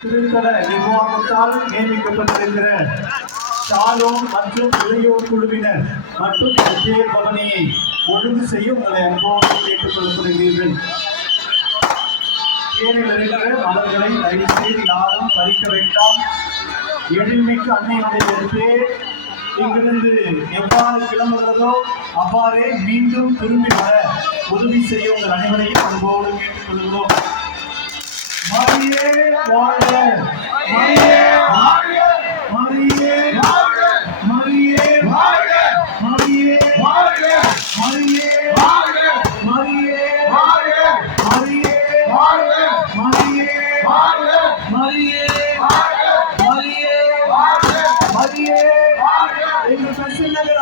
திருத்தல நிர்வாகத்தால் நியமிக்கப்பட்டிருக்கிற ஷாலோம் மற்றும் இளையோர் குழுவினர் மற்றும் விஜய பவனியை ஒழுங்கு செய்ய உங்களை அன்போடு கேட்டுக் கொள்ளப்படுகிறீர்கள் தேனில் இருக்கிற மலர்களை தயவு செய்து யாரும் பறிக்க வேண்டாம். எழில்மிக்க அன்னையுடைய பேர் இங்கிருந்து எவ்வாறு கிளம்புகிறதோ அவ்வாறே மீண்டும் திரும்பி வர உதவி செய்ய உங்கள் அனைவரையும் அன்போடு கேட்டுக்கொள்கிறோம்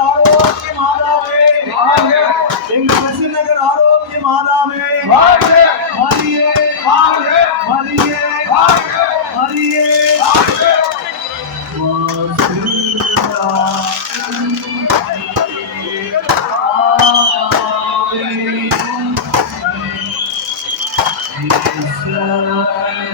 ஆரோக்கியம் ஆதாமே எங்கள் பசுநகர் ஆரோக்கியம் ஆதாமே Islam.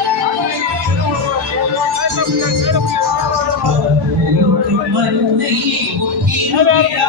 மருந்தை ஒட்டியா